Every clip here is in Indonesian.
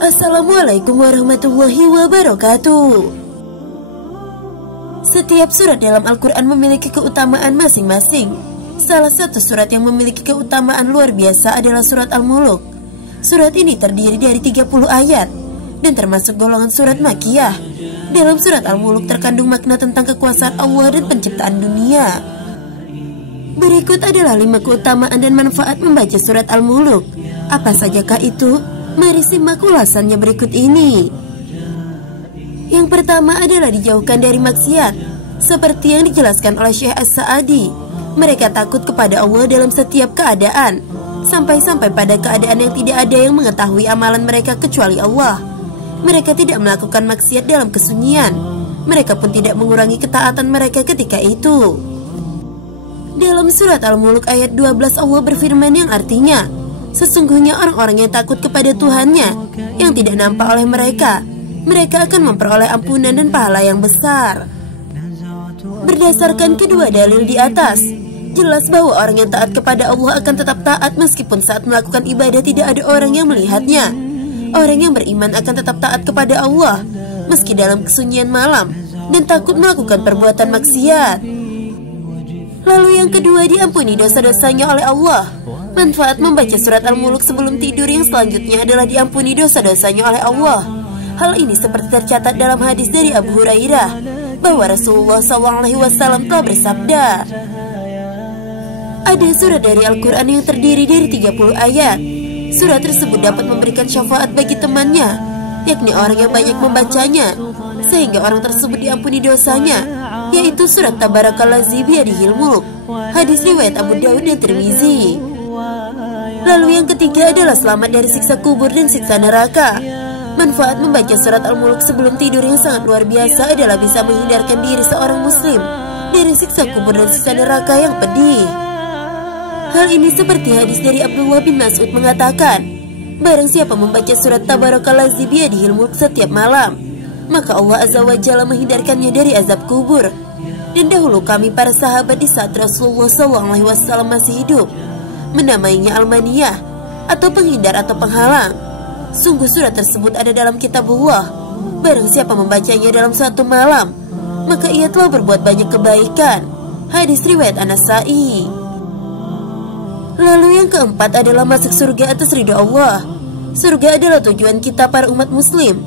Assalamualaikum warahmatullahi wabarakatuh. Setiap surat dalam Al-Quran memiliki keutamaan masing-masing. Salah satu surat yang memiliki keutamaan luar biasa adalah surat Al-Muluk. Surat ini terdiri dari 30 ayat dan termasuk golongan surat Makkiyah. Dalam surat Al-Muluk terkandung makna tentang kekuasaan Allah dan penciptaan dunia. Berikut adalah 5 keutamaan dan manfaat membaca surat Al-Muluk. Apa sajakah itu? Mari simak ulasannya berikut ini. Yang pertama adalah dijauhkan dari maksiat, seperti yang dijelaskan oleh Syekh As-Sa'adi. Mereka takut kepada Allah dalam setiap keadaan, sampai-sampai pada keadaan yang tidak ada yang mengetahui amalan mereka kecuali Allah. Mereka tidak melakukan maksiat dalam kesunyian. Mereka pun tidak mengurangi ketaatan mereka ketika itu. Dalam surat Al-Muluk ayat 12 Allah berfirman yang artinya, sesungguhnya orang-orang yang takut kepada Tuhannya, yang tidak nampak oleh mereka, mereka akan memperoleh ampunan dan pahala yang besar. Berdasarkan kedua dalil di atas, jelas bahwa orang yang taat kepada Allah akan tetap taat meskipun saat melakukan ibadah tidak ada orang yang melihatnya. Orang yang beriman akan tetap taat kepada Allah meski dalam kesunyian malam dan takut melakukan perbuatan maksiat. Lalu yang kedua, diampuni dosa-dosanya oleh Allah. Manfaat membaca surat Al-Muluk sebelum tidur yang selanjutnya adalah diampuni dosa-dosanya oleh Allah. Hal ini seperti tercatat dalam hadis dari Abu Hurairah bahwa Rasulullah SAW telah bersabda, ada surat dari Al-Quran yang terdiri dari 30 ayat. Surat tersebut dapat memberikan syafaat bagi temannya, yakni orang yang banyak membacanya, sehingga orang tersebut diampuni dosanya, yaitu surat Tabarakallazi biyadihil mulk. Hadis riwayat Abu Daud dan Tirmizi. Lalu yang ketiga adalah selamat dari siksa kubur dan siksa neraka. Manfaat membaca surat Al-Muluk sebelum tidur yang sangat luar biasa adalah bisa menghindarkan diri seorang muslim dari siksa kubur dan siksa neraka yang pedih. Hal ini seperti hadis dari Abdullah bin Mas'ud mengatakan, barang siapa membaca surat Tabarakallazi biyadihil mulk setiap malam, maka Allah Azza wa Jalla menghindarkannya dari azab kubur. Dan dahulu kami para sahabat di saat Rasulullah SAW masih hidup menamainya Al-Maniyah, atau penghindar atau penghalang. Sungguh surat tersebut ada dalam kitabullah. Barang siapa membacanya dalam satu malam, maka ia telah berbuat banyak kebaikan. Hadis riwayat An-Nasa'i. Lalu yang keempat adalah masuk surga atas ridha Allah. Surga adalah tujuan kita para umat muslim.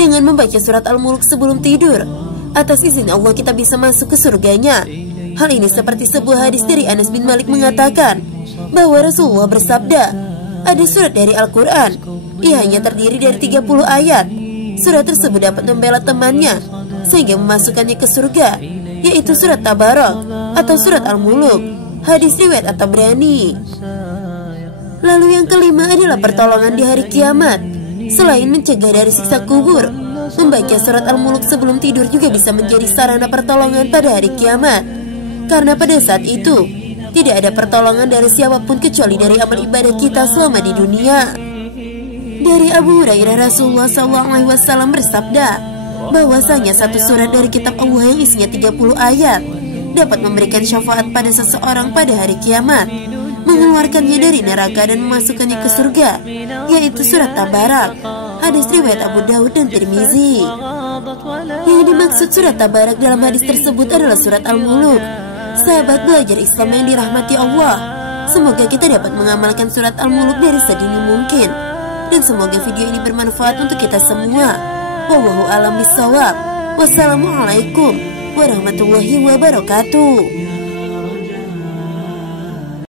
Dengan membaca surat Al-Muluk sebelum tidur, atas izin Allah kita bisa masuk ke surganya. Hal ini seperti sebuah hadis dari Anas bin Malik mengatakan bahwa Rasulullah bersabda, ada surat dari Al-Quran, ia hanya terdiri dari 30 ayat. Surat tersebut dapat membela temannya sehingga memasukkannya ke surga, yaitu surat Tabarak atau surat Al-Muluk. Hadis riwayat At-Tabrani. Lalu yang kelima adalah pertolongan di hari kiamat. Selain mencegah dari siksa kubur, membaca surat Al-Muluk sebelum tidur juga bisa menjadi sarana pertolongan pada hari kiamat. Karena pada saat itu tidak ada pertolongan dari siapapun kecuali dari amal ibadah kita selama di dunia. Dari Abu Hurairah, Rasulullah SAW bersabda bahwasanya satu surat dari kitab Allah yang isinya 30 ayat dapat memberikan syafaat pada seseorang pada hari kiamat, mengeluarkannya dari neraka dan memasukkannya ke surga, yaitu surat Tabarak. Hadis riwayat Abu Daud dan Tirmizi. Yang dimaksud surat Tabarak dalam hadis tersebut adalah surat Al-Muluk. Sahabat belajar Islam yang dirahmati Allah, semoga kita dapat mengamalkan surat Al-Muluk dari sedini mungkin, dan semoga video ini bermanfaat untuk kita semua. Wallahu a'lam bishawab. Wassalamualaikum warahmatullahi wabarakatuh.